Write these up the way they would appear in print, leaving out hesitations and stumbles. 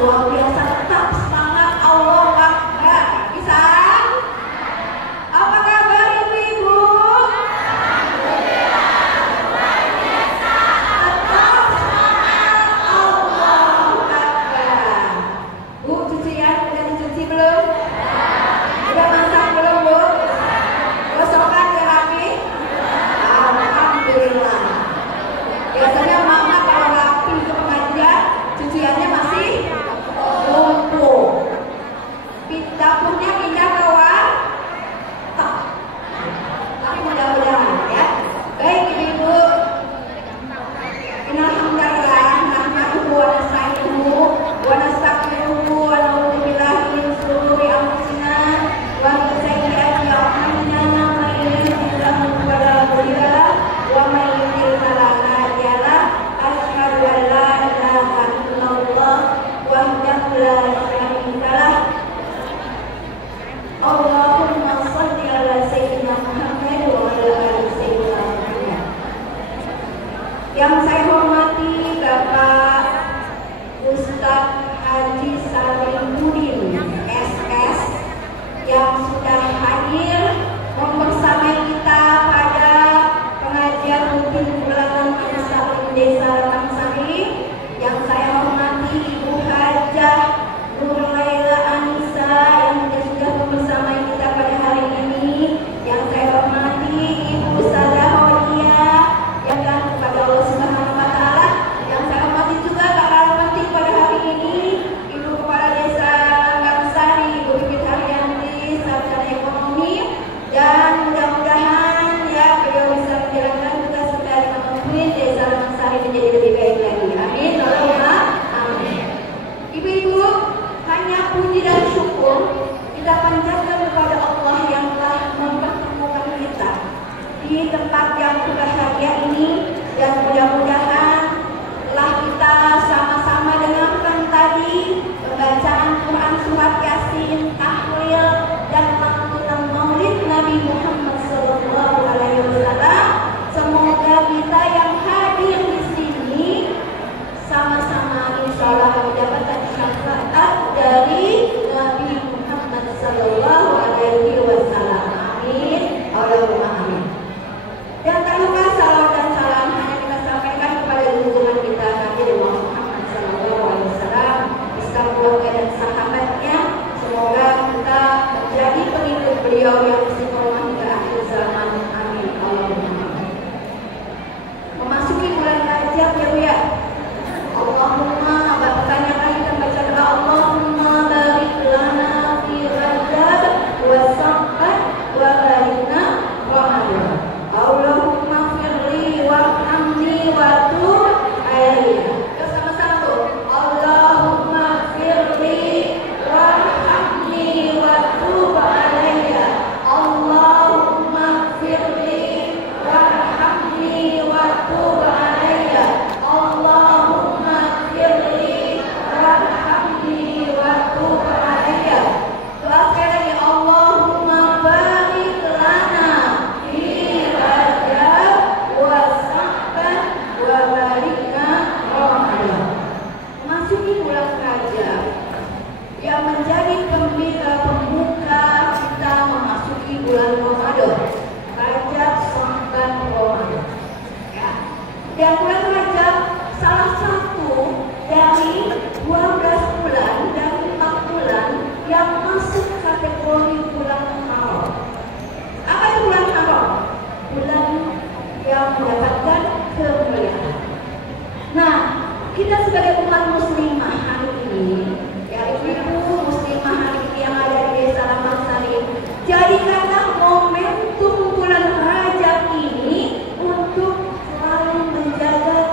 luar biasa. Tetap semangat, Allah Akbar. Bisa? Apa kabar ibu-ibu? Tetap semangat, Allah Akbar. Bu, cucian udah dicuci belum? Udah masak belum, Bu? Gosokan udah rapi? Alhamdulillah. Biasanya mama kalau rapi ke pengajian, cuciannya masih numpuk. Dapurnya pindah ke warteg. Tapi mudah-mudahan ya. Baik ibu-ibu. Innalhamdulillah nahmaduhu wa nasta'inuhu wa nastaghfiruhu wa na'udzu billahi min shururi anfusina wa min sayyiati a'malina may yahdihillahu fala mudilla lahu wa may yudlil fala hadiya lahu. Asyhadu an la ilaha illallah wahdahu la syarika lahu. Allahumma shalli ala sayyidina Muhammad wa ala ali sayyidina Muhammad. Yang saya hormati Bapak Ustadz Haji Salimuddin SS yang sudah hadir membersamai kita pada pengajian rutin bulanan Majelis Desa Remangsari. Yang saya hormati Ibu Hajah Nurlaila Anissa yang sudah bersama kita pada hari ini. Yang saya hormati Ibu Sadahodia yang kan kepada Allah Subhanahu wa taala. Yang saya hormati juga kakak penting pada hari ini Ibu Kepala Desa Remangsari, Ibu Bibit Haryanti, Sarjana Ekonomi, dan mudah-mudahan ya beliau bisa menjalankan tugas sebagai pemimpin Desa Remangsari menjadi lebih baik lagi. Amin. Allahumma amin. Ibu-ibu, hanya puji dan syukur kita panjatkan kepada Allah yang telah mempertemukan kita di tempat yang berbahagia ini, dan mudah-mudahan telah kita sama-sama dengarkan tadi pembacaan Quran surat Yasin, tahlil dan lantunan Maulid Nabi Muhammad SAW. Semoga kita yang hadir di sini sama-sama insya Allah mendapatkan syafaat dari Nabi Muhammad SAW. Amin. Allahumma amin. Dan tak lupa salam dan salam hanya kita sampaikan kepada junjungan kita Nabi Muhammad SAW, beserta keluarga dan sahabatnya. Semoga kita menjadi pengikut beliau yang istiqomah hingga akhir zaman. Amin. Allahumma amin. Memasuki bulan Rajab ya Bu ya. Allahumma, pertanyaan kali kita baca doa Allahumma barik lana fi Rajab wa Sya'ban wa balikna Ramadan. Allahumma firli warhamni wa tub alayya. Yuk sama-sama tuh. Allahumma firli warhamni wa tub alayya. Allahumma firli warhamni wa tub alayya. Allahumma firli warhamni wa tub alayya. Doa sekali lagi. Allahumma barik lana fi Rajab wa Sya'ban wa balikna Ramadan. Memasuki bulan Rajab yang menjadi pembuka kita memasuki bulan Ramadan. Rajab, Sya'ban, Ramadan. Ya. Dan bulan Rajab salah satu dari 12 bulan dan 4 bulan yang masuk kategori bulan haram. Apa itu bulan haram? Bulan yang mendapatkan kemuliaan. Nah, kita sebagai umat muslimah hari ini, ya ibu muslimah hari ini yang ada di Desa Remangsari, jadikanlah momentum bulan Rajab ini untuk selalu menjaga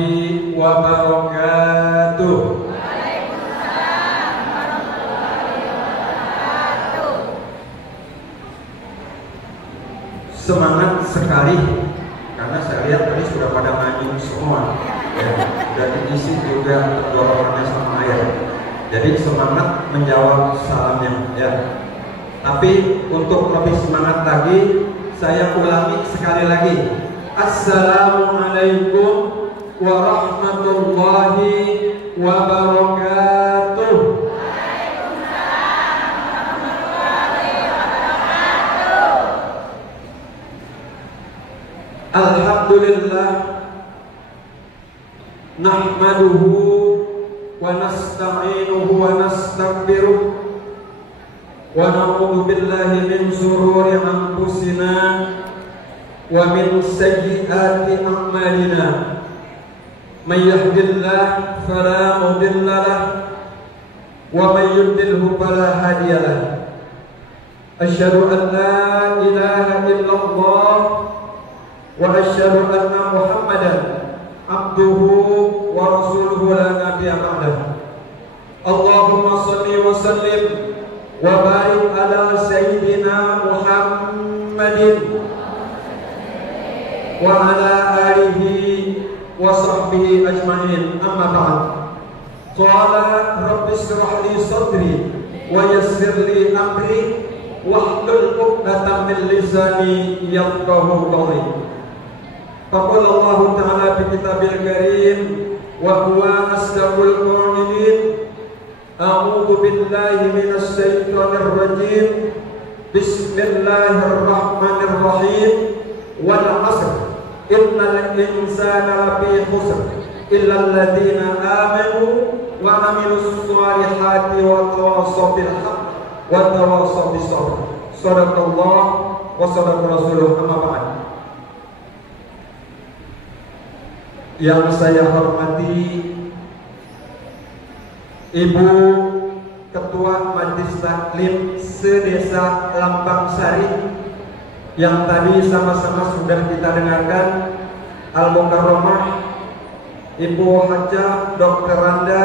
warahmatullahi wabarakatuh. Semangat sekali karena saya lihat tadi sudah pada maju semua ya, dan diisi juga tenggorokannya sama air. Jadi semangat menjawab salamnya ya. Tapi untuk lebih semangat lagi, saya ulangi sekali lagi. Assalamualaikum warahmatullahi wabarakatuh. Alhamdulillah, nahmaduhu wa nasta'inuhu wa nastaghfiruh wa na'udzu billahi min shururi anfusina wa min sayyiati a'malina. May yahdihillahu fala mudilla lahu wa may yudlilhu fala hadiya lahu. Asyhadu an la ilaha illallah wa asyhadu anna Muhammadan abduhu wa rasuluhu la nabiyya ba'dahu. Allahumma shalli wa sallim wa barik ala sayyidina Muhammadin wa ala alihi wa sahbihi ajma'in. Amma ba'd. Qala rabbi shrah li sadri wa yassir li amri wahlul 'uqdatam min lisani yafqahu qawli. Faqala Allah Ta'ala fi kitabil karim wa huwa asdaqul qa'ilin. A'udzu billahi minasy syaithanir rajim. Bismillahirrahmanirrahim. Wal 'asr innal insana lafi khusr illa alladziina aamanu wa 'amilus shalihati wa tawassaw bil haqq wa tawassaw bis sabr. Shadaqallah wa shadaqa rasuluh. Amma ba'd. Yang saya hormati Ibu Ketua Majelis Taklim se-Desa Lambang Sari, yang tadi sama-sama sudah kita dengarkan, Al-Mukarramah Ibu Hajah Dr. Randa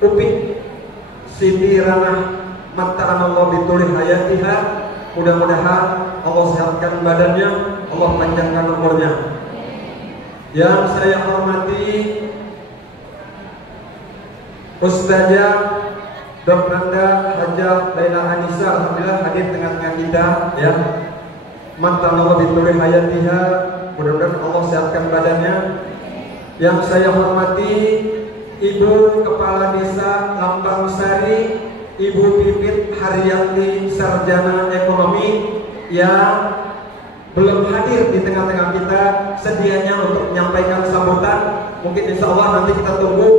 Upik Siti Ranah Mata'anallah bitulih hayatiha. Mudah-mudahan Allah sehatkan badannya, Allah panjangkan umurnya. Yang saya hormati Ustazah Dr. Randa Hajah Laila Anissa, alhamdulillah hadir tengah-tengah kita ya. Mata'anallah bitulih hayatiha, mudah-mudahan Allah sehatkan badannya. Yang saya hormati Ibu Kepala Desa Lambang Sari, Ibu Pipit Haryati Sarjana Ekonomi, yang belum hadir di tengah-tengah kita, sedianya untuk menyampaikan sambutan. Mungkin insya Allah nanti kita tunggu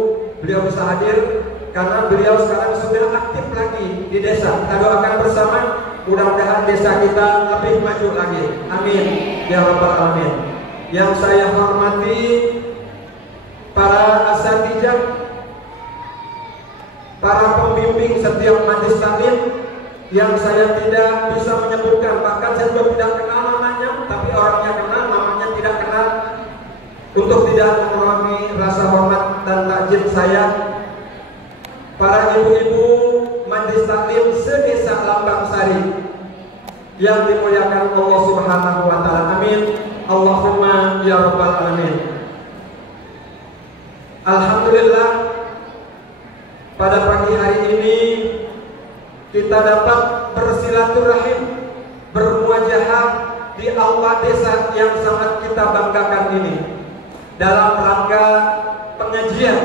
beliau bisa hadir, karena beliau sekarang sudah aktif lagi di desa. Kita doakan bersama, mudah-mudahan desa kita lebih maju lagi. Amin ya rabbal alamin. Yang saya hormati para asatijah, para pembimbing setiap majelis taklim yang saya tidak bisa menyebutkan, bahkan saya juga tidak kenal namanya, tapi orangnya kenal, namanya tidak kenal. Untuk tidak mengurangi rasa hormat dan takjub saya, para ibu-ibu majelis taklim se-Desa Lambang Sari yang dimuliakan Allah Subhanahu wa Ta'ala. Amin. Allahumma ya rabbal alamin. Alhamdulillah, pada pagi hari ini kita dapat bersilaturahim, bermuajahah di aula desa yang sangat kita banggakan ini, dalam rangka pengajian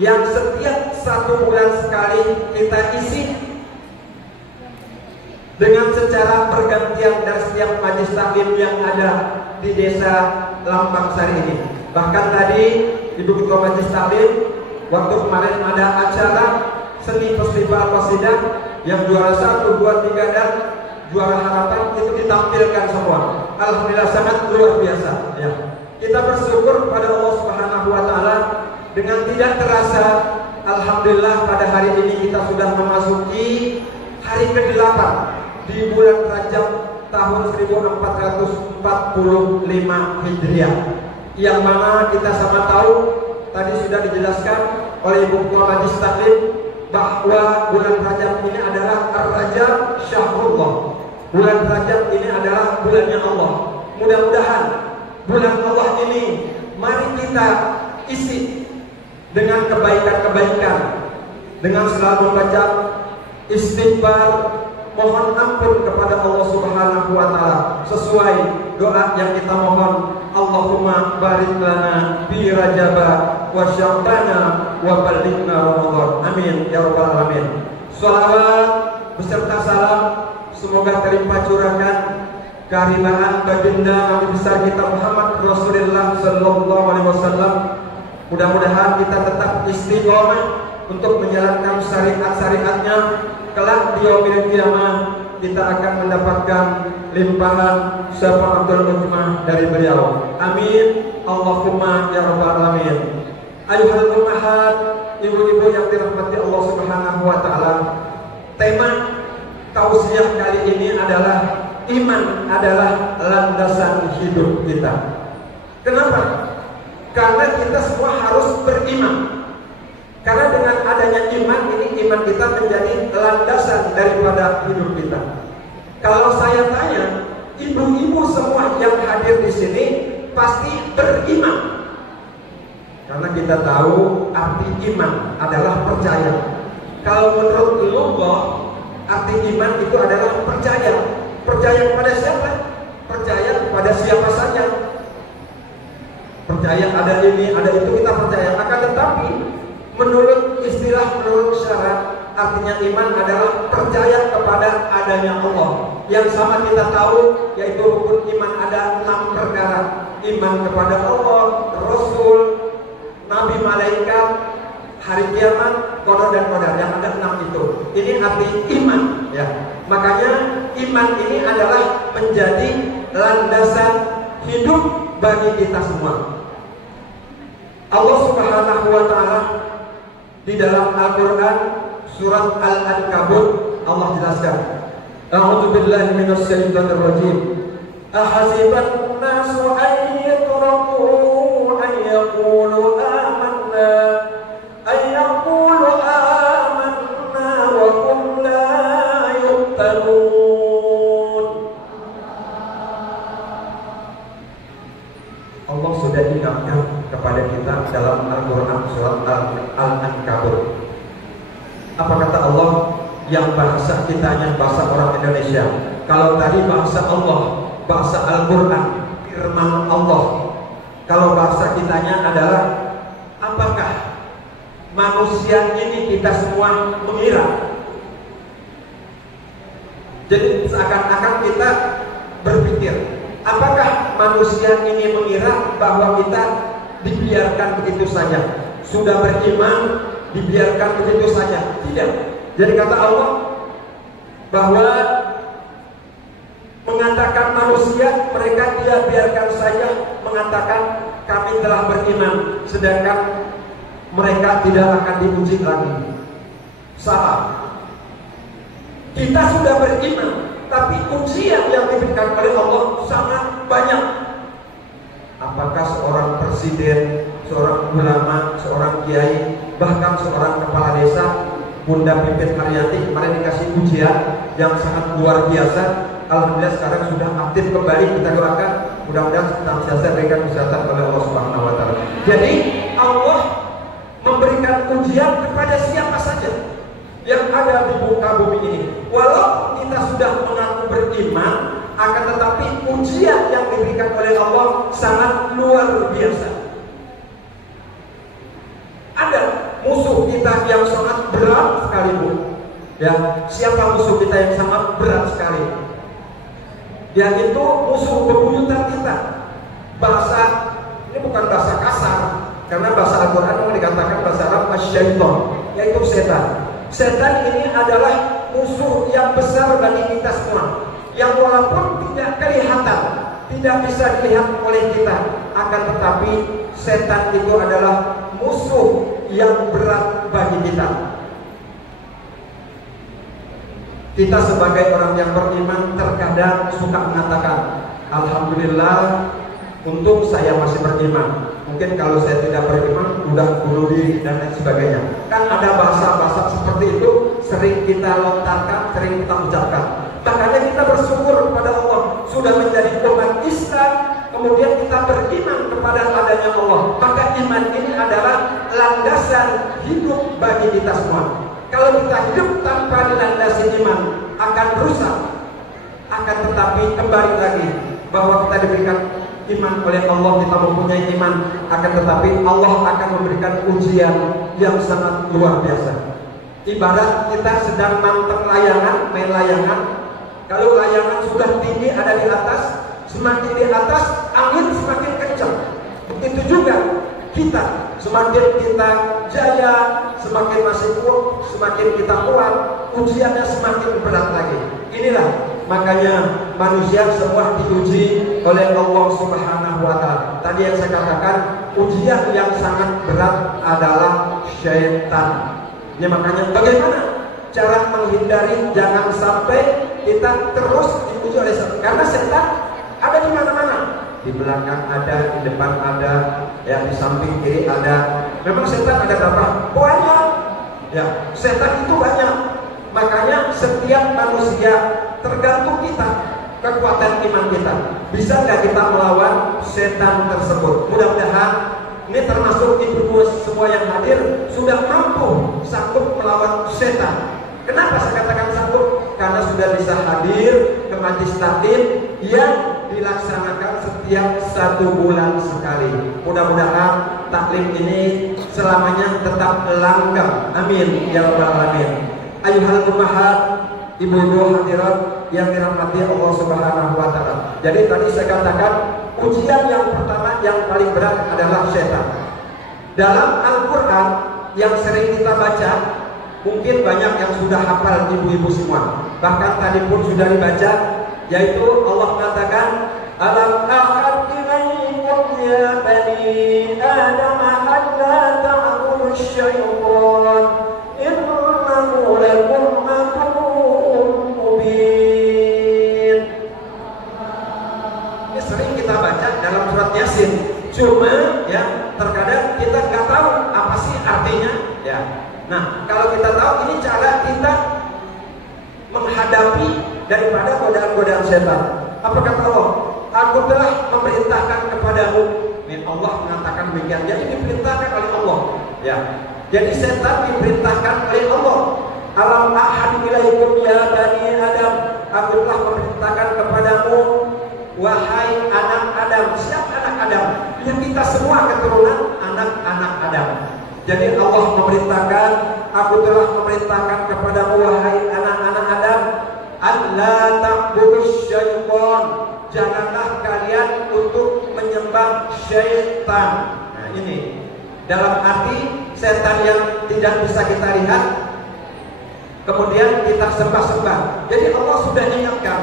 yang setiap 1 bulan sekali kita isi dengan secara bergantian dari setiap majelis taklim yang ada di desa Lambang Sari ini. Bahkan tadi Ibu Ketua Majelis Taklim, waktu kemarin ada acara seni festival qasidah yang juara 1, 2, 3 dan juara harapan itu ditampilkan semua. Alhamdulillah sangat luar biasa ya. Kita bersyukur pada Allah Subhanahu wa Ta'ala, dengan tidak terasa alhamdulillah pada hari ini kita sudah memasuki hari ke-8 di bulan Rajab tahun 1445 Hijriah. yang mana kita sama tahu tadi sudah dijelaskan oleh Ibu Ketua Majelis Taklim bahwa bulan Rajab ini adalah Ar-Rajab Syahrullah. Bulan Rajab ini adalah bulannya Allah. Mudah-mudahan bulan Allah ini mari kita isi dengan kebaikan-kebaikan, dengan selalu membaca istighfar, mohon ampun kepada Allah Subhanahu wa taala sesuai doa yang kita mohon. Allahumma barik lana fi Rajab wa Sya'bana wa ballighna Ramadan. Amin ya rabbal alamin. Shalawat beserta salam semoga terlimpah curahkan kehadiran baginda Nabi besar kita Muhammad Rasulullah sallallahu alaihi wasallam. Mudah-mudahan kita tetap istiqomah untuk menjalankan syariat-syariatnya. Kelak di yaumil qiyamah kita akan mendapatkan limpahan syafaatul uzma dari beliau. Amin. Allahumma ya rabbal alamin. Ayuhal ummahat, ibu-ibu yang dirahmati Allah Subhanahu wa taala. Tema tausiah kali ini adalah iman adalah landasan hidup kita. Kenapa? Karena kita semua harus beriman. Karena dengan adanya iman ini, iman kita menjadi landasan daripada hidup kita. Kalau saya tanya, ibu-ibu semua yang hadir di sini pasti beriman. Karena kita tahu arti iman adalah percaya. Kalau menurut Allah, arti iman itu adalah percaya. Percaya kepada siapa? Percaya kepada siapa saja. Percaya ada ini, ada itu, kita percaya. Akan tetapi menurut istilah, menurut syarat, artinya iman adalah percaya kepada adanya Allah. Yang sama kita tahu, yaitu rukun iman ada 6 perkara. Iman kepada Allah, Rasul, Nabi, malaikat, hari kiamat, qadar dan qadar. Yang ada 6 itu. Ini arti iman, ya. Makanya iman ini adalah menjadi landasan hidup bagi kita semua. Allah Subhanahu wa taala di dalam Al-Qur'an surat Al-Ankabut Allah jelaskan, A'udzu billahi minasy syaithanir rajim. Ahasiban nasu an yatraku an yaqulu amanna wa hum la yuftanun. Allah sudah ingatkan kepada kita dalam Al-Quran surat Al-Ankabut. Apa kata Allah? Yang bahasa kitanya bahasa orang Indonesia. Kalau tadi bahasa Allah, bahasa Al-Quran, firman Allah. Kalau bahasa kitanya adalah, apakah manusia ini kita semua mengira? Jadi seakan-akan kita berpikir, apakah manusia ini mengira bahwa kita dibiarkan begitu saja? Sudah beriman, dibiarkan begitu saja? Tidak. Jadi kata Allah bahwa mengatakan manusia, mereka dia biarkan saja mengatakan kami telah beriman, sedangkan mereka tidak akan diuji lagi. Salah. Kita sudah beriman, tapi ujian yang diberikan oleh Allah sangat banyak. Apakah seorang presiden, seorang ulama, seorang kiai, bahkan seorang kepala desa, Bunda Pipit Haryati kemarin dikasih ujian yang sangat luar biasa. Alhamdulillah sekarang sudah aktif kembali. Kita doakan mudah-mudahan senantiasa diberikan kesehatan oleh Allah Subhanahu wa taala. Jadi Allah memberikan ujian kepada siapa saja yang ada di muka bumi ini. Walau kita sudah mengaku beriman, akan tetapi ujian yang diberikan oleh Allah sangat luar biasa. Ada musuh kita yang sangat berat sekali, Bu. Ya, siapa musuh kita yang sangat berat sekali? Dia itu musuh bebuyutan kita. Bahasa ini bukan bahasa kasar, karena bahasa Al-Quran memang dikatakan bahasa Arab asyaiton, yaitu setan. Setan ini adalah musuh yang besar bagi kita semua, yang walaupun tidak kelihatan, tidak bisa dilihat oleh kita, akan tetapi setan itu adalah musuh yang berat bagi kita. Kita sebagai orang yang beriman terkadang suka mengatakan, alhamdulillah untung saya masih beriman. Mungkin kalau saya tidak beriman, udah bunuh diri dan lain sebagainya. Kan ada bahasa-bahasa seperti itu sering kita lontarkan, sering kita ucapkan. Makanya kita bersyukur kepada Allah sudah menjadi umat Islam, kemudian kita beriman kepada adanya Allah. Maka iman ini adalah landasan hidup bagi kita semua. Kalau kita hidup tanpa dilandasi iman, akan rusak. Akan tetapi kembali lagi bahwa kita diberikan iman oleh Allah, kita mempunyai iman, akan tetapi Allah akan memberikan ujian yang sangat luar biasa. Ibarat kita sedang nonton layangan, main layangan. Kalau layangan sudah tinggi ada di atas, semakin di atas angin semakin kencang. Begitu juga kita, semakin kita jaya, semakin masih kuat, semakin kita kuat, ujiannya semakin berat lagi. Inilah makanya manusia semua diuji oleh Allah Subhanahu wa Ta'ala. Tadi yang saya katakan, ujian yang sangat berat adalah syaitan. Ini makanya bagaimana cara menghindari jangan sampai kita terus diuji oleh setan. Karena setan ada di mana-mana. Di belakang ada, di depan ada, ya di samping kiri ada. Memang setan ada berapa? Banyak. Ya, setan itu banyak. Makanya setiap manusia tergantung kita, kekuatan iman kita. Bisa nggak kita melawan setan tersebut? Mudah-mudahan ini termasuk ibu-ibu semua yang hadir sudah mampu sanggup melawan setan. Kenapa saya katakan sanggup? Karena sudah bisa hadir ke majlis taklim yang dilaksanakan setiap 1 bulan sekali. Mudah-mudahan taklim ini selamanya tetap langgeng. Amin ya rabbal alamin. Ayuhal ummahat, ibu-ibu hadirat yang dirahmati Allah Subhanahu wa Ta'ala. Jadi tadi saya katakan ujian yang pertama yang paling berat adalah setan. Dalam Al-Qur'an yang sering kita baca, mungkin banyak yang sudah hafal ibu-ibu semua. Bahkan tadi pun sudah dibaca, yaitu Allah mengatakan, alam ahad ilaikum ya bani adam alla ta'budu syaitan innahu lakum aduwwun mubin. Ini sering kita baca dalam surat Yasin. Cuma ya terkadang kita nggak tahu apa sih artinya ya. Nah, kalau kita tahu ini cara kita menghadapi daripada godaan-godaan setan. Apa kata Allah? Aku telah memerintahkan kepadamu. Ini Allah mengatakan demikian. Jadi diperintahkan oleh Allah. Ya. Jadi setan diperintahkan oleh Allah. Alam ahad ilaikum ya bani Adam. Aku telah memerintahkan kepadamu, wahai anak Adam. Siapa anak Adam? Yang kita semua keturunan anak-anak Adam. Jadi Allah memerintahkan, aku telah memerintahkan kepadamu wahai anak-anak Adam, alla ta'budu syaitan. Janganlah kalian untuk menyembah syaitan. Nah ini dalam arti setan yang tidak bisa kita lihat, kemudian kita sembah-sembah. Jadi Allah sudah ingatkan,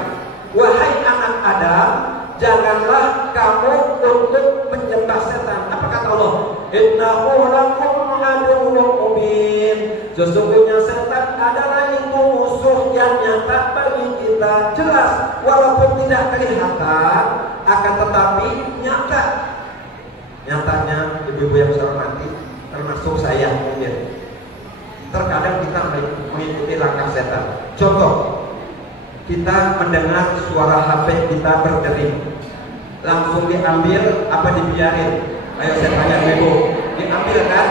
wahai anak Adam, janganlah kamu untuk menyembah setan. Apa kata Allah? Innahu lakum aduwwun mubin. Sesungguhnya setan adalah itu musuh yang nyata bagi kita. Jelas, walaupun tidak kelihatan, akan tetapi nyata. Nyatanya, ibu-ibu yang saya hormati, termasuk saya mungkin, terkadang kita mengikuti langkah setan. Contoh, kita mendengar suara HP kita berdering, langsung diambil apa dibiarin? Ayo saya tanya ibu, diambil kan?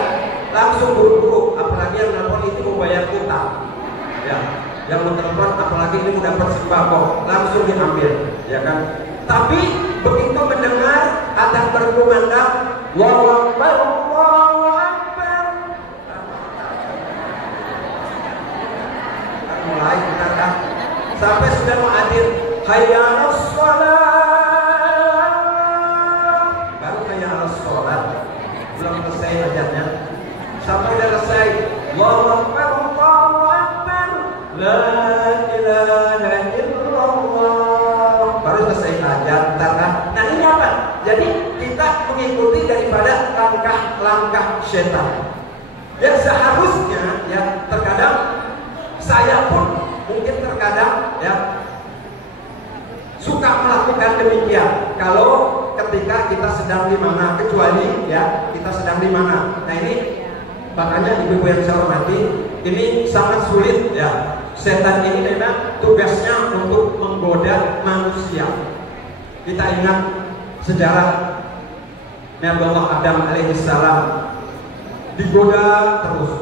Langsung buru-buru, apalagi yang nelfon itu mau bayar utang, ya. Yang menelpon apalagi ini mau dapat sembako, langsung diambil, ya kan? Tapi begitu mendengar adzan berkumandang, Allahu Akbar, Allahu Akbar, mulai kita kan? Sampai sudah mau hadir, hayya 'alas shalah, baru hayya 'alas shalah, belum selesai ajarnya. Sampai sudah selesai, Allahu Akbar, Allahu Akbar, la ilaha illallah, baru selesai ajar. Nah ini apa? Jadi kita mengikuti daripada langkah-langkah setan. Ya seharusnya ya terkadang saya pun mungkin terkadang ya suka melakukan demikian. Kalau ketika kita sedang di mana, kecuali ya kita sedang di mana. Nah ini makanya ibu-ibu yang saya hormati, ini sangat sulit ya. Setan ini memang tugasnya untuk menggoda manusia. Kita ingat sejarah Nabi Allah Adam alaihissalam, digoda terus.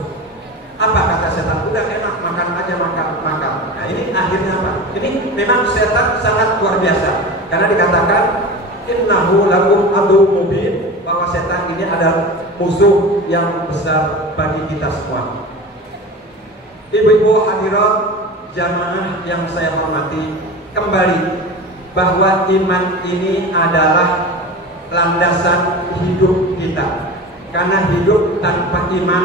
Apa kata setan? Udah enak, makan aja, makan. Nah ini akhirnya apa? Ini memang setan sangat luar biasa, karena dikatakan innahu lakum aduwwum mubin, bahwa setan ini adalah musuh yang besar bagi kita semua. Ibu-ibu hadirat jamaah yang saya hormati, kembali bahwa iman ini adalah landasan hidup kita. Karena hidup tanpa iman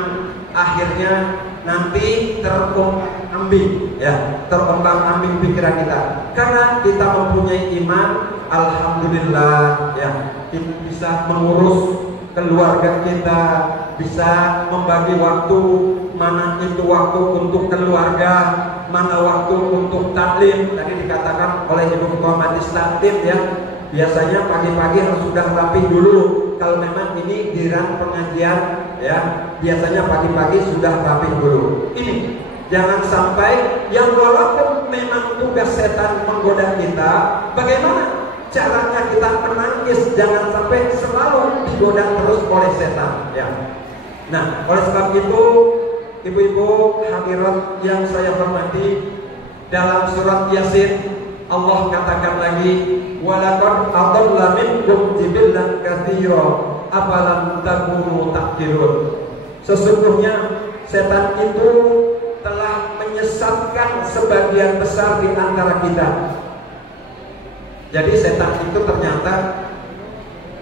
akhirnya nanti terombang-ambing ya, terombang-ambing pikiran kita. Karena kita mempunyai iman, alhamdulillah ya, kita bisa mengurus keluarga kita, bisa membagi waktu, mana itu waktu untuk keluarga, mana waktu untuk taklim. Tadi dikatakan oleh Ibu Ketua Majelis Taklim ya, biasanya pagi-pagi harus sudah rapi dulu. Kalau memang ini giliran pengajian ya, biasanya pagi-pagi sudah rapi dulu. Ini jangan sampai yang walaupun memang tugas setan menggoda kita, bagaimana caranya kita menangis, jangan sampai selalu digoda terus oleh setan ya. Nah, oleh sebab itu ibu-ibu hadirat yang saya hormati, dalam surat Yasin Allah katakan lagi, walaqad adalla minkum jibillan katsira afalam takunu taqilun. Sesungguhnya setan itu telah menyesatkan sebagian besar di antara kita. Jadi setan itu ternyata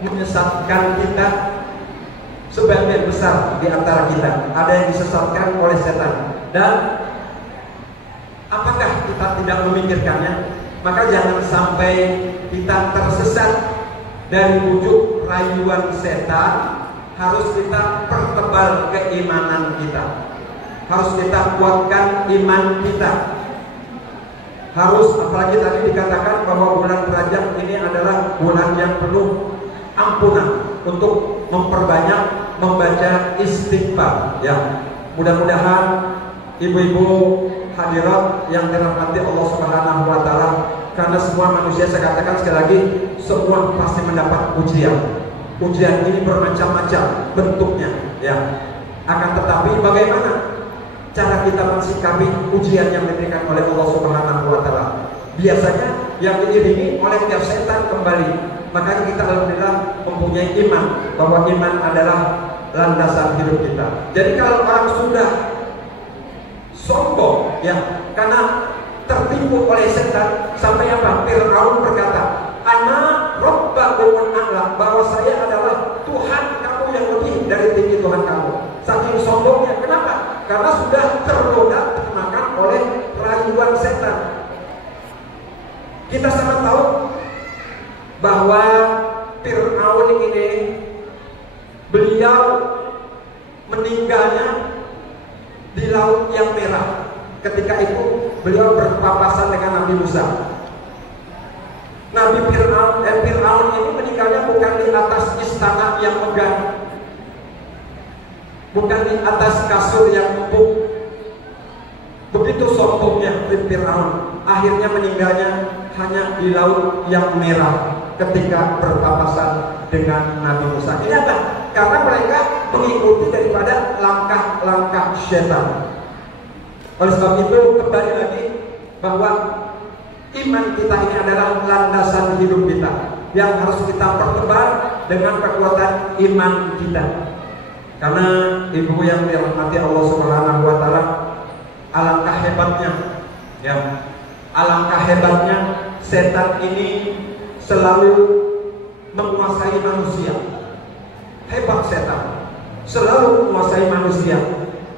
menyesatkan kita sebagian besar di antara kita. Ada yang disesatkan oleh setan. Dan apakah kita tidak memikirkannya? Maka jangan sampai kita tersesat dari wujud rayuan setan. Harus kita pertebal keimanan kita, harus kita kuatkan iman kita. Harus, apalagi tadi dikatakan bahwa bulan Rajab ini adalah bulan yang penuh ampunan, untuk memperbanyak membaca istighfar ya. Mudah-mudahan ibu-ibu hadirat yang dirahmati Allah Subhanahu wa taala, karena semua manusia, saya katakan sekali lagi, semua pasti mendapat ujian. Ujian ini bermacam-macam bentuknya ya. Akan tetapi bagaimana cara kita mensikapi ujian yang diberikan oleh Allah Subhanahu wa taala? Biasanya yang diiringi oleh tiap setan kembali. Maka kita alhamdulillah mempunyai iman, bahwa iman adalah landasan hidup kita. Jadi kalau orang sudah sombong ya, karena tertipu oleh setan, sampai apa? Fir'aun berkata, ana rabbakumul a'la, bahwa saya adalah Tuhan kamu yang lebih dari tinggi Tuhan kamu. Saking sombongnya. Kenapa? Karena sudah tergoda, termakan oleh rayuan setan. Kita sangat tahu bahwa Fir'aun ini, beliau meninggalnya di Laut yang Merah. Ketika itu beliau berpapasan dengan Nabi Musa. Nabi Fir'aun ini meninggalnya bukan di atas istana yang megah, bukan di atas kasur yang empuk. Begitu sombongnya Fir'aun, akhirnya meninggalnya hanya di Laut yang Merah ketika berpapasan dengan Nabi Musa. Ini apa? Karena mereka mengikuti daripada langkah-langkah setan. Oleh sebab itu kembali lagi bahwa iman kita ini adalah landasan hidup kita yang harus kita pertebal dengan kekuatan iman kita. Karena ibu yang dirahmati Allah Subhanahu wa taala, alangkah hebatnya ya, alangkah hebatnya setan ini selalu menguasai manusia. Hebat setan, selalu menguasai manusia.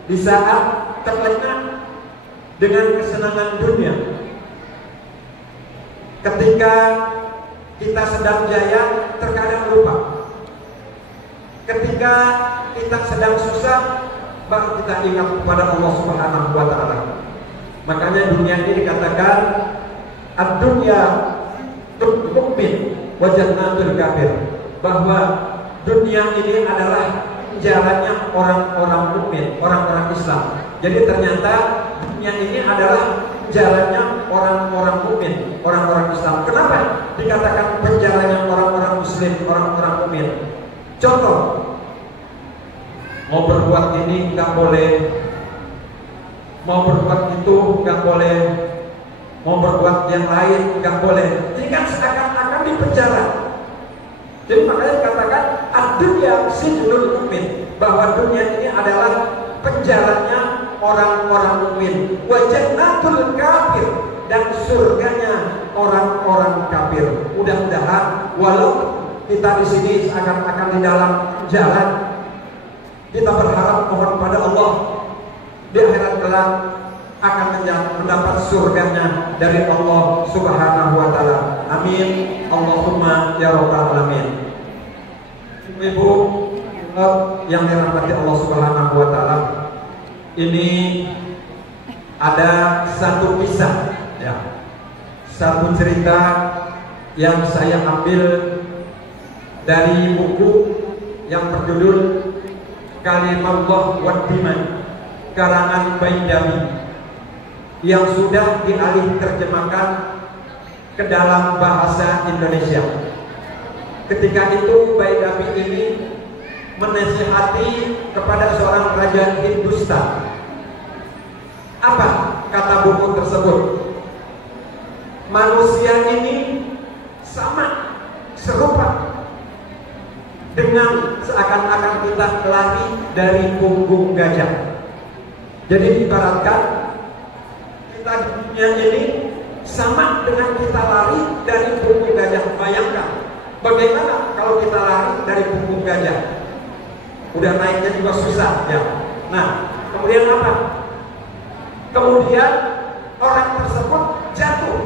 Di saat terlena dengan kesenangan dunia, ketika kita sedang jaya, terkadang lupa. Ketika kita sedang susah, baru kita ingat kepada Allah Subhanahu wa taala. Makanya dunia ini dikatakan ad-dunya tul mukmin wa jannatul kafir. bahwa dunia ini adalah jalannya orang-orang mukmin, orang-orang Islam. Jadi ternyata dunia ini adalah jalannya orang-orang mukmin, orang-orang Islam. Kenapa dikatakan penjaranya orang-orang Muslim, orang-orang mukmin? Contoh, mau berbuat ini nggak boleh, mau berbuat itu nggak boleh, mau berbuat yang lain nggak boleh. Jadi kan seakan-akan di penjara. Jadi makanya dikatakan ad-dunya sijnul mukmin, bahwa dunia ini adalah penjaranya orang-orang mukmin, wa jannatul kafir, dan surganya orang-orang kafir. Mudah-mudahan walau kita di sini seakan-akan di dalam jalan, kita berharap mohon pada Allah di akhirat kelak akan mendapat surganya dari Allah Subhanahu wa taala. Amin. Allahumma ya rabbal alamin. Ibu yang dirahmati Allah Subhanahu wa taala, ini ada satu kisah ya. Satu cerita yang saya ambil dari buku yang berjudul Kalimullah wad Diman karangan Baidami, yang sudah dialih terjemahkan ke dalam bahasa Indonesia. Ketika itu Baidami ini menasihati kepada seorang raja Hindustan. Apa kata buku tersebut? Manusia ini sama, serupa dengan seakan-akan kita lari dari punggung gajah. Jadi ibaratkan kita di dunia ini sama dengan kita lari dari punggung gajah. Bayangkan bagaimana kalau kita lari dari punggung gajah, udah naiknya juga susah ya. Nah, kemudian apa? Kemudian orang tersebut jatuh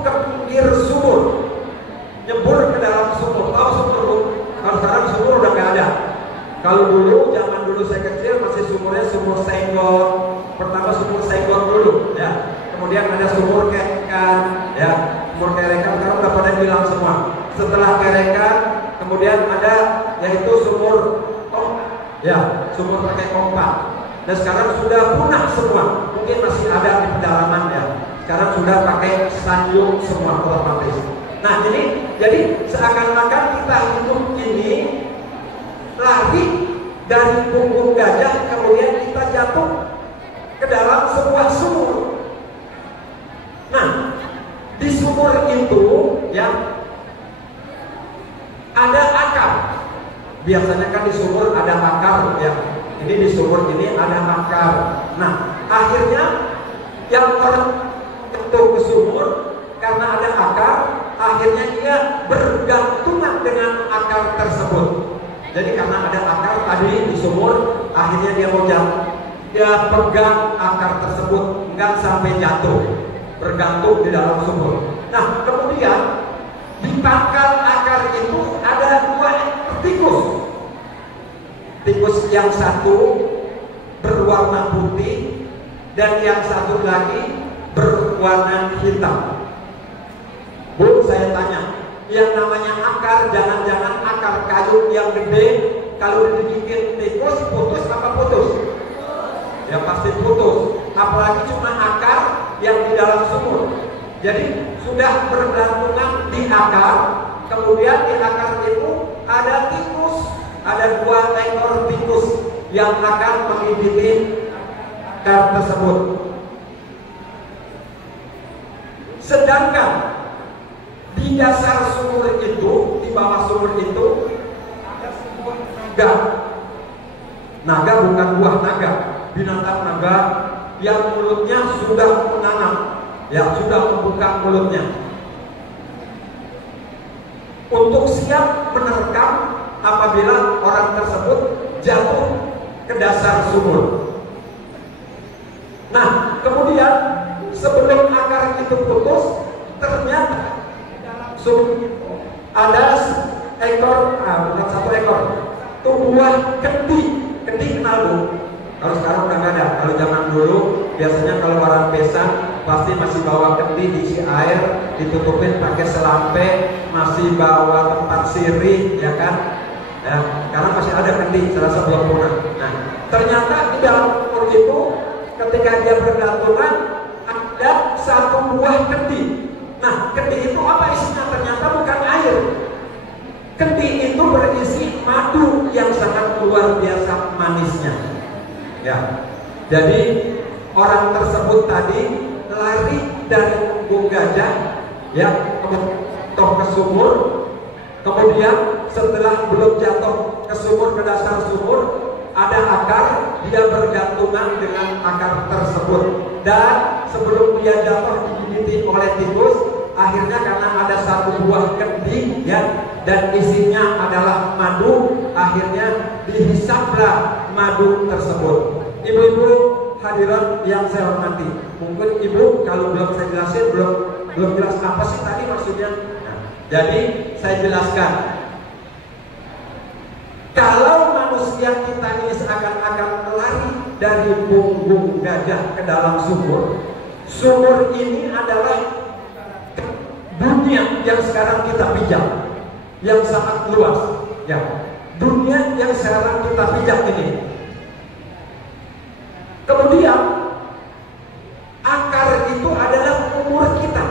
ke pinggir sumur, nyebur ke dalam sumur. Tahu sumur bu? Kalau sekarang sumur udah nggak ada. Kalau dulu, zaman dulu saya kecil masih sumurnya sumur senggol. Pertama sumur senggol dulu, ya. Kemudian ada sumur kerekan, ya. Sumur kerekan sekarang udah pada hilang semua. Setelah kerekan, kemudian ada yaitu sumur kompak, ya, sumur pakai kompak. Dan sekarang sudah punah semua. Mungkin masih ada di pedalaman ya. Sekarang sudah pakai sanjung semua otomatis. Nah, jadi seakan-akan kita hidup ini lari dari punggung gajah, kemudian kita jatuh ke dalam sebuah sumur. Nah, di sumur itu ya ada akar. Biasanya kan di sumur ada akar ya. Ini di sumur ini ada akar. Nah, akhirnya yang orang jatuh ke sumur karena ada akar, akhirnya dia bergantungan dengan akar tersebut. Jadi karena ada akar tadi di sumur, akhirnya dia mau jatuh. Dia pegang akar tersebut, enggak sampai jatuh, bergantung di dalam sumur. Nah, kemudian di pangkal akar itu ada dua ekor tikus. Tikus yang satu berwarna putih dan yang satu lagi berwarna hitam. Bu, saya tanya, yang namanya akar, jangan-jangan akar kayu yang gede, kalau digigit tikus putus apa putus? Ya pasti putus. Apalagi cuma akar yang di dalam sumur. Jadi sudah bergantungan di akar, kemudian di akar itu ada tikus, ada dua ekor tikus yang akan mengikuti akar tersebut. Sedangkan di dasar sumur itu, di bawah sumur itu ada sebuah naga. Naga bukan buah naga, binatang naga yang mulutnya sudah menanam, ya sudah membuka mulutnya untuk siap menerkam apabila orang tersebut jatuh ke dasar sumur. Nah, kemudian sebelum akar itu putus, ternyata sumur ada ekor, bukan satu ekor, tumbuhan kendi. Kendi kenal bu? Kalau sekarang udah nggak ada. Kalau zaman dulu biasanya kalau orang besan pasti masih bawa kendi diisi air, ditutupin pakai selampe, masih bawa tempat sirih, ya kan? Ya, karena masih ada kendi, serasa belum punah. Nah, ternyata di dalam kubur itu ketika dia bergantungan ada satu buah kendi. Nah, kendi itu apa isinya? Ternyata bukan air. Kendi itu berisi madu yang sangat luar biasa manisnya. Ya, jadi orang tersebut tadi lari dari punggung gajah, ya, ke sumur. Kemudian setelah belum jatuh ke sumur, ke dasar sumur, ada akar, dia bergantungan dengan akar tersebut. Dan sebelum dia jatuh digigiti oleh tikus, akhirnya karena ada satu buah kendi, ya, dan isinya adalah madu, akhirnya dihisaplah madu tersebut. Ibu-ibu hadirat yang saya hormati, mungkin ibu kalau belum saya jelasin, belum jelas apa sih tadi maksudnya. Nah, jadi saya jelaskan. Kalau manusia kita ini seakan-akan lari dari punggung gajah ke dalam sumur, sumur ini adalah dunia yang sekarang kita pijak, yang sangat luas, ya. Dunia yang sekarang kita pijak ini. Kemudian akar itu adalah umur kita,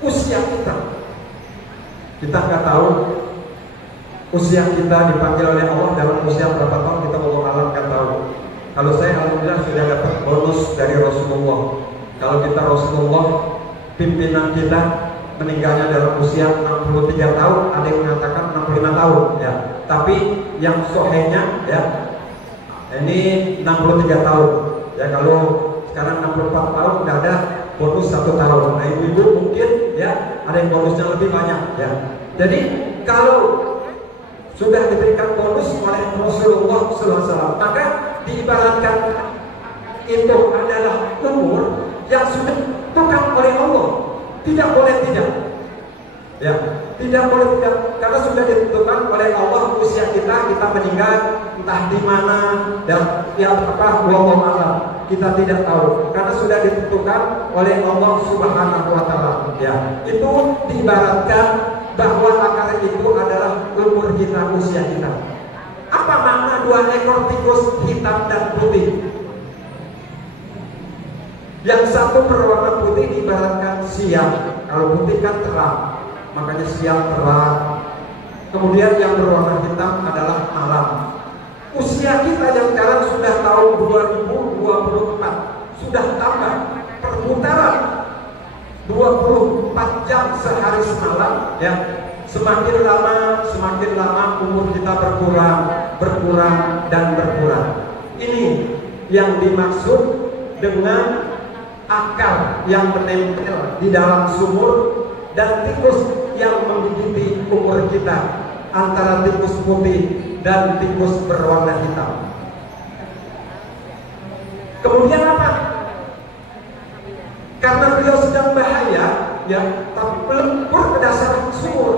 usia kita. Kita nggak tahu usia kita dipanggil oleh Allah dalam usia berapa tahun, kita mau alam nggak tahu. Kalau saya alhamdulillah sudah dapat bonus dari Rasulullah. Kalau kita Rasulullah, pimpinan kita meninggalnya dalam usia 63 tahun, ada yang mengatakan 65 tahun, ya. Tapi yang sohenya, ya, ini 63 tahun. Ya, kalau sekarang 64 tahun nggak ada bonus 1 tahun. Nah, ibu-ibu mungkin, ya, ada yang bonusnya lebih banyak, ya. Jadi kalau sudah diberikan bonus oleh Rasulullah SAW, maka diibaratkan itu adalah umur yang sudah ditentukan oleh Allah. Tidak boleh tidak, ya, tidak boleh tidak, karena sudah ditentukan oleh Allah usia kita meninggal entah di mana dan yang apa, wallahu a'lam, kita tidak tahu, karena sudah ditentukan oleh Allah Subhanahu wa Ta'ala. Ya, itu diibaratkan bahwa akar itu adalah umur kita, usia kita. Apa makna 2 ekor tikus hitam dan putih? Yang satu berwarna putih diibaratkan siang, kalau putih kan terang, makanya siang terang. Kemudian yang berwarna hitam adalah malam. Usia kita yang sekarang sudah tahun 2024, sudah tambah perputaran 24 jam sehari semalam, ya. Semakin lama umur kita berkurang dan berkurang. Ini yang dimaksud dengan akar yang menempel di dalam sumur dan tikus yang menggigiti umur kita, antara tikus putih dan tikus berwarna hitam. Kemudian apa? Karena beliau sedang bahaya, ya, tapi melempur ke dasar sumur.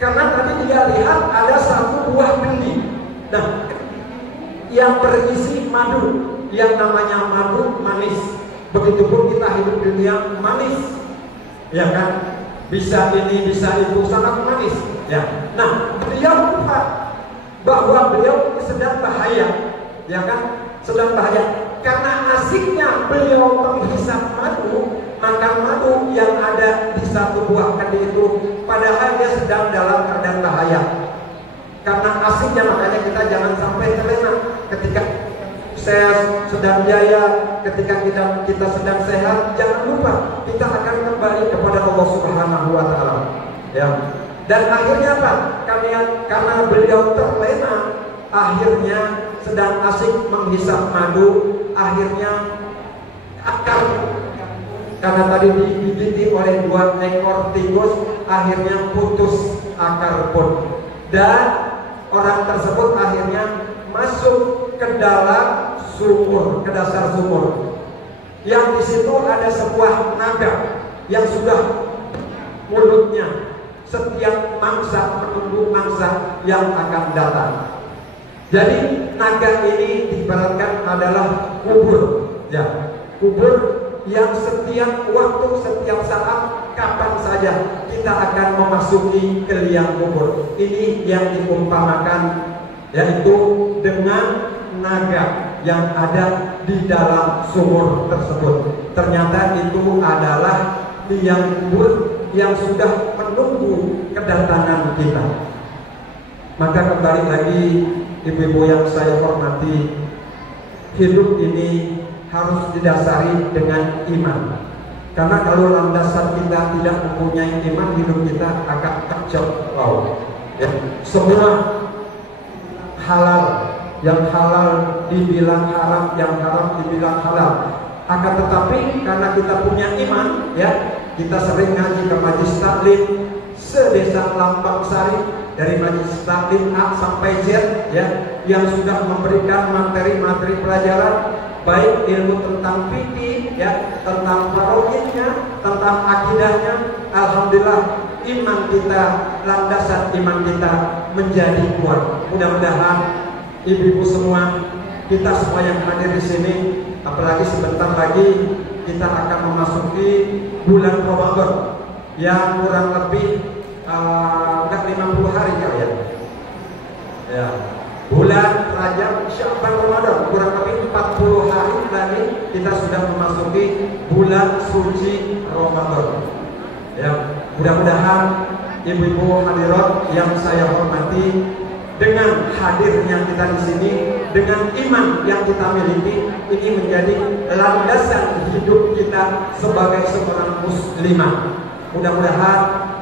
Karena tadi dia lihat ada satu buah kendi, nah, yang berisi madu, yang namanya madu manis. Begitupun kita hidup di dunia manis, ya kan? Bisa ini, bisa itu, sangat manis, ya. Nah, beliau lupa bahwa beliau sedang bahaya, ya kan? Sedang bahaya. Karena asiknya beliau menghisap madu, makan madu yang ada di satu buah kendi itu, padahal dia sedang dalam keadaan bahaya. Karena asiknya, makanya kita jangan sampai terlena ketika saya sedang jaya, ketika kita sedang sehat, jangan lupa kita akan kembali kepada Allah Subhanahu wa Ta'ala, ya. Dan akhirnya apa? Karena beliau terlena, akhirnya sedang asik menghisap madu, akhirnya akar, karena tadi digigiti oleh 2 ekor tikus, akhirnya putus akar pun, dan orang tersebut akhirnya masuk ke dalam sumur, ke dasar sumur. Yang di situ ada sebuah naga yang sudah mulutnya setiap mangsa menunggu mangsa yang akan datang. Jadi naga ini diibaratkan adalah kubur, ya. Kubur yang setiap waktu, setiap saat, kapan saja kita akan memasuki ke liang kubur. Ini yang diumpamakan, yaitu dengan naga yang ada di dalam sumur tersebut. Ternyata itu adalah liang kubur yang sudah menunggu kedatangan kita. Maka kembali lagi, ibu-ibu yang saya hormati, hidup ini harus didasari dengan iman. Karena kalau landasan kita tidak mempunyai iman, hidup kita akan kacau balau. Ya, semua halal, yang halal dibilang haram, yang haram dibilang halal. Akan tetapi karena kita punya iman, ya, kita sering ngaji ke majlis taklim se-Desa Lambang Sari, dari majlis taklim A sampai Z, ya, yang sudah memberikan materi-materi pelajaran, baik ilmu tentang fikih, ya, tentang parohiyahnya, tentang akidahnya. Alhamdulillah, iman kita, landasan iman kita menjadi kuat. Mudah-mudahan ibu-ibu semua, kita semua yang hadir di sini, apalagi sebentar lagi kita akan memasuki bulan Ramadan yang kurang lebih enggak 50 hari kali ya. Ya. Bulan Rajab, Sya'ban, Ramadan, kurang lebih 40 hari lagi kita sudah memasuki bulan suci Ramadan. Ya, mudah-mudahan ibu-ibu hadirat yang saya hormati, dengan hadirnya kita di sini, dengan iman yang kita miliki, ini menjadi landasan hidup kita sebagai seorang muslimah. Mudah-mudahan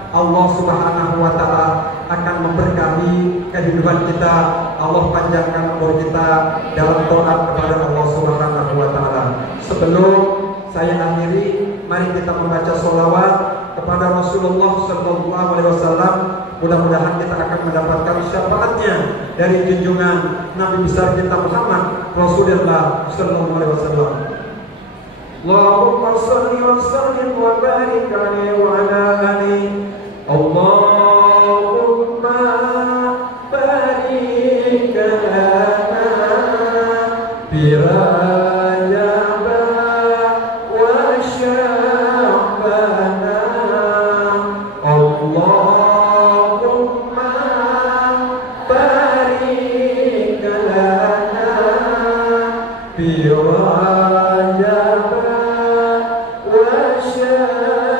Allah Subhanahu wa Ta'ala akan memberkahi kehidupan kita. Allah panjangkan umur kita dalam taat kepada Allah Subhanahu wa Ta'ala. Sebelum saya akhiri, mari kita membaca sholawat kepada Rasulullah Sallallahu Alaihi Wasallam. Mudah-mudahan kita akan mendapatkan syafaatnya dari junjungan Nabi besar kita Muhammad Rasulullah Sallallahu Alaihi Wasallam. Allahumma shalli wa sallim wa barik alaihi wa ala alihi. Allahumma barik lana bi Rajab wa Sya'ban. Allahumma barik lana bi Rajab wa Sya'ban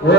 wa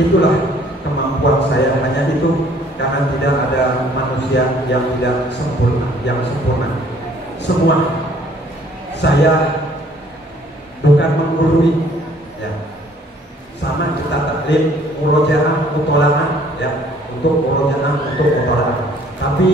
Itulah kemampuan saya, hanya itu, karena tidak ada manusia yang tidak sempurna, yang sempurna. Semua saya bukan menggurui, ya. Sama kita taklim, murojaah, mutola'ah, ya, untuk murojaah, untuk mutola'ah. Tapi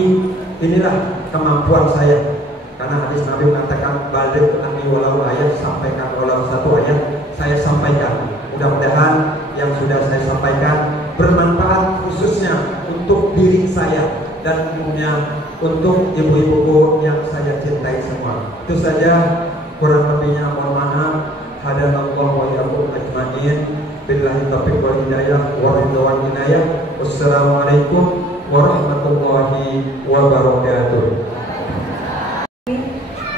inilah kemampuan saya, karena hadis Nabi mengatakan balik ani walau ayat, sampaikan walau satu ayat, saya sampaikan. Mudah-mudahan yang sudah saya sampaikan bermanfaat, khususnya untuk diri saya dan umumnya untuk ibu-ibuku yang saya cintai semua. Itu saja, kurang lebihnya mohon maaf. Hadanallahu wa iyyakum ajmain. Billahi taufiq wal hidayah wa ridwan inayah. Wassalamualaikum warahmatullahi wabarakatuh.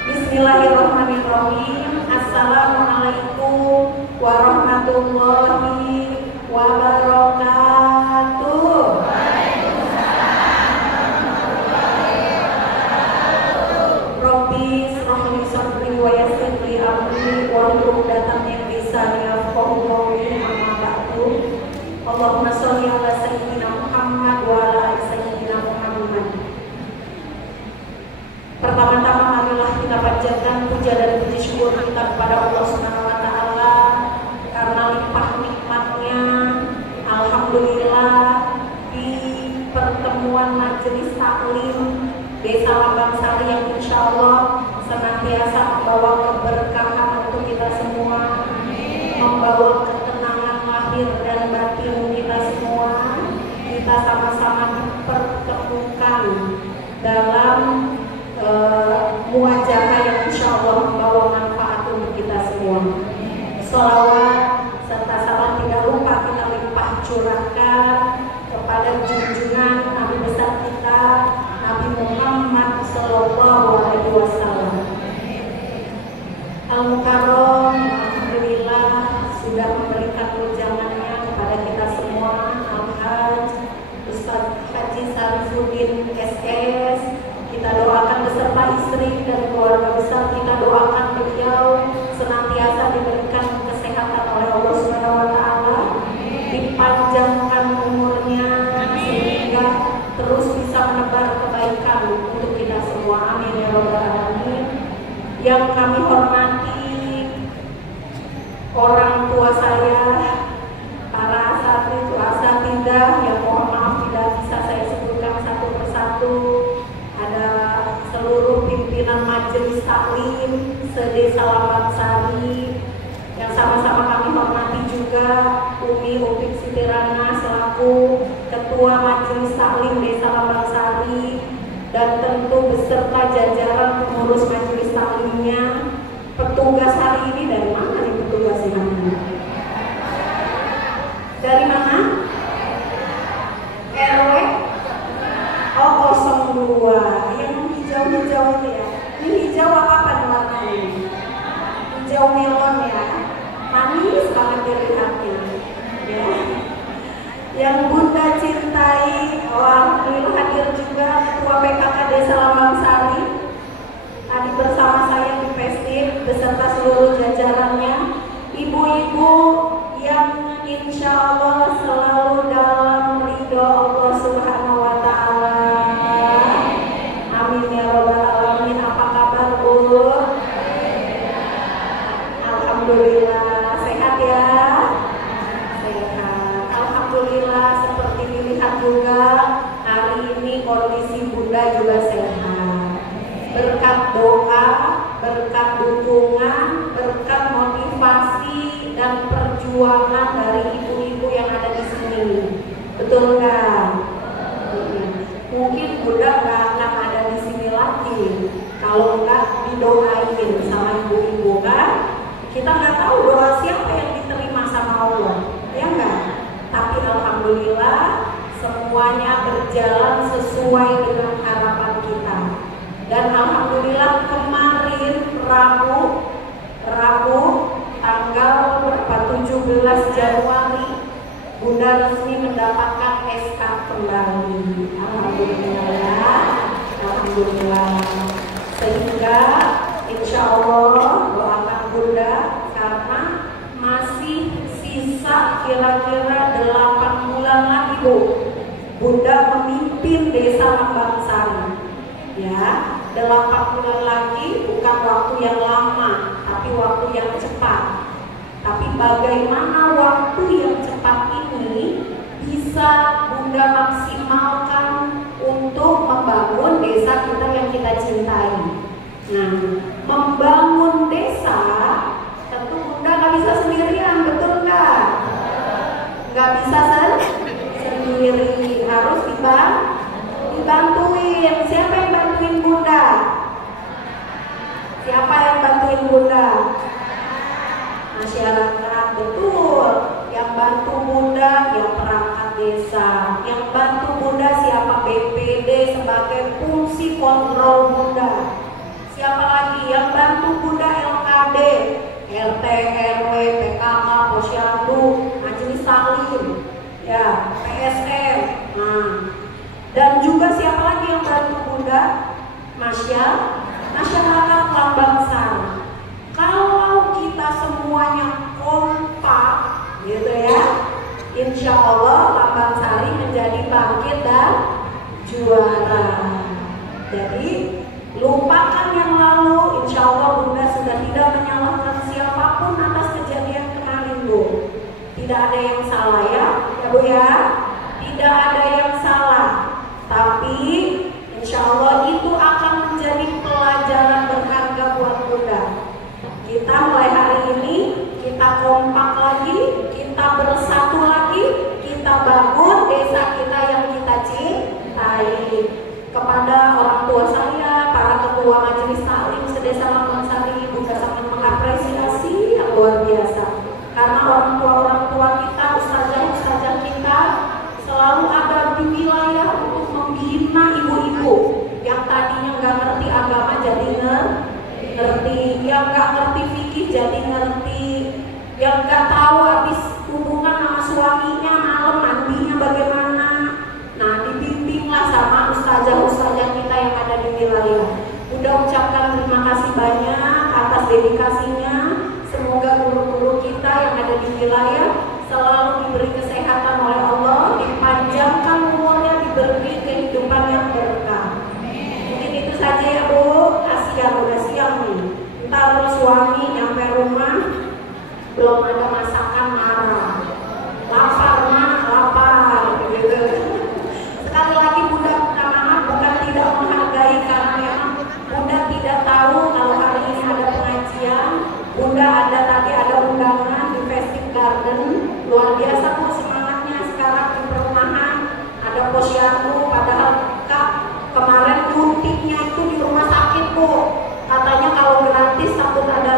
Bismillahirrahmanirrahim. Assalamualaikum warahmatullahi wabarakatuh. Rabbi shrahli sadri wa yassir li amri wahlul 'uqdatam min lisani yafqahu qawli. Amma ba'du. Allahumma shalli ala sayyidina Muhammad wa ala ali sayyidina Muhammad. Pertama-tama marilah kita panjatkan puja dan puji syukur kita kepada Allah Subhanahu wa taala karena limpah nikmatnya. Alhamdulillah, di pertemuan majelis taklim Desa Lambang Sari yang insya Allah senantiasa membawa keberkahan untuk kita semua, membawa ketenangan lahir dan batin kita semua. Kita sama-sama dipertemukan dalam muwajahah yang insya Allah membawa manfaat untuk kita semua. Sholawat serta salam tidak lupa kita limpah curahkan kepada junjungan Nabi besar kita, Nabi Muhammad Sallallahu Alaihi Wasallam. Al-Mukarram, alhamdulillah sudah memberikan ujangannya kepada kita semua. Al-Hajj Ustaz Haji Sarifuddin SS, kita doakan beserta istri dan keluarga besar, kita doakan beliau senantiasa diberikan kesehatan oleh Allah Subhanahu wa taala, dipanjangkan umurnya sehingga terus bisa menebar kebaikan untuk kita semua. Amin ya rabbal alamin. Yang kami hormati orang tua saya, para asatidzah yang mohon maaf tidak bisa saya sebutkan satu persatu, ada seluruh pimpinan majelis taklim se-Desa Lambang Sari yang sama-sama kami hormati juga Umi Upik Sitirana selaku Ketua Majelis Taklim Desa Lambang Sari, dan tentu beserta jajaran pengurus majelis taklimnya. Petugas hari ini dari mana nih petugas hari ini? Dari mana? RW? Oh 02. Yang hijau-hijau itu ya. Ini hijau apa nih warnanya? Hijau melon ya. Manis banget dilihatnya. Ya. Yang Bunda cintai, alhamdulillah hadir juga Ketua PKK Desa Lambang Sari. Tadi bersama saya di Pestin. beserta seluruh jajarannya, ibu-ibu yang insya Allah selalu dalam ridho Allah Subhanahu wa Ta'ala. Amin ya Rabbal Alamin. Apa kabar Bu? Alhamdulillah sehat ya. Sehat. Alhamdulillah, seperti dilihat juga hari ini kondisi Bunda juga sehat. Berkat doa, berkat dukungan, berkat motivasi dan perjuangan dari ibu-ibu yang ada di sini. Betul nggak? Mungkin Bunda nggak akan ada di sini lagi kalau nggak didoain sama ibu-ibu kan? Kita nggak tahu doa siapa yang diterima sama Allah, ya nggak? Tapi alhamdulillah semuanya berjalan sesuai dengan harapan kita. Dan alhamdulillah kemarin Rabu tanggal 17 Januari Bunda resmi mendapatkan SK kembali. Alhamdulillah, alhamdulillah. Sehingga insya Allah doakan Bunda karena masih sisa kira-kira 8 bulan lagi Bu, Bunda memimpin Desa Lambang Sari. Ya, 8 bulan lagi bukan waktu yang lama, tapi waktu yang cepat. Tapi bagaimana waktu yang cepat ini bisa Bunda maksimalkan untuk membangun desa kita yang kita cintai. Nah, membangun desa tentu Bunda nggak bisa sendirian, betul nggak? Nggak bisa sendiri, harus dibantuin. Siapa yang bantuin Bunda? Siapa yang bantuin Bunda? Masyarakat, betul. Yang bantu Bunda yang perangkat desa, yang bantu Bunda siapa? BPD sebagai fungsi kontrol Bunda. Siapa lagi yang bantu Bunda? LKD, RT, RW, PKK, Posyandu, Majelis Taklim, ya, PSM. Nah, dan juga siapa lagi yang bantu Bunda? Masyarakat Lambang Sari. Kalau kita semuanya kompak, gitu ya, insya Allah Lambang Sari menjadi bangkit dan juara. Jadi lupakan yang lalu, insya Allah Bunda sudah tidak menyalahkan siapapun atas kejadian kemarin Bu. Tidak ada yang salah ya Bu ya, tidak ada yang salah. Tapi insya Allah itu akan menjadi pelajaran berharga buat Bunda. Kita mulai hari ini, kita kompak lagi, kita bersatu lagi, kita bangun desa kita yang kita cintai. Kepada orang tua saya, para ketua Majelis Taklim sedesa Lambang Sari, Bunda sangat mengapresiasi yang luar biasa. Karena orang tua kita, ustazah kita selalu ada di wilayah untuk membina ibu-ibu yang tadinya nggak ngerti agama jadi ngerti, yang nggak ngerti fikih jadi ngerti, yang nggak tahu habis hubungan sama suaminya malam mandinya bagaimana. Nah, dibimbinglah sama ustazah kita yang ada di wilayah. Udah ucapkan terima kasih banyak atas dedikasinya. Semoga guru-guru kita yang ada di wilayah selalu diberi kesehatan oleh Allah, dipanjangkan umurnya, diberi kehidupan yang berkah. Mungkin itu saja ya Bu. Kasihan udah siang nih. Ntar suami nyampe rumah belum ada masakan, marah. Lapar gitu. Sekali lagi Bunda minta maaf, bukan tidak menghargai, karena memang Bunda tidak tahu kalau hari ini ada pengajian. Bunda ada undangan di Festive Garden, luar biasa Bu semangatnya sekarang di perumahan. Ada posyandu, padahal kemarin nyuntiknya itu di rumah sakit Bu. Katanya kalau gratis takut ada